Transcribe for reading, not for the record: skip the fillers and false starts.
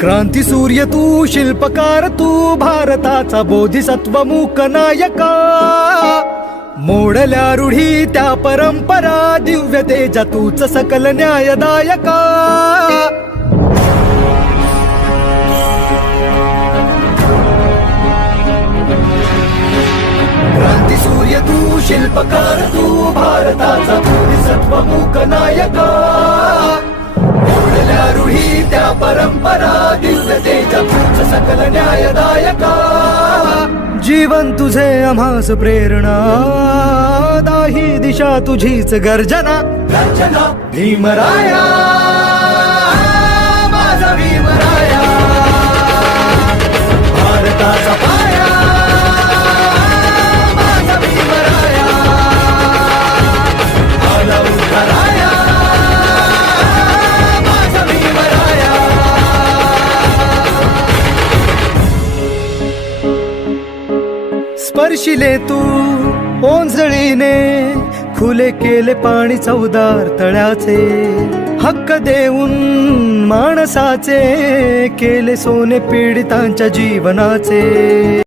क्रांती सूर्य तू, शिल्पकार तू, भारताचा बोधिसत्व मूक नायका. मोडल्या रूढी त्या परंपरा, दिव्य तेजा तूच सकल न्यायदायका. क्रांती सूर्य तू, शिल्पकार तू, भारताचा बोधिसत्व मूक नायका. मोडल्या रूढी त्या परंपरा, दिव्य तेजा तूच सकल न्यायदायका. जीवन तुझे आम्हास प्रेरणा, दाही दिशा तुझीच गर्जना. गर्जना भीमराया, माझा भीमराया, भारताचा पाया, माझा भीमराया, आला उद्धाराया, माझा भीमराया. स्पर्शिले तू ओंजळीने, खुले केले पाणी चौदार तळ्याचे. हक्क देऊन माणसाचे, केले सोने पीडितांच्या जीवनाचे.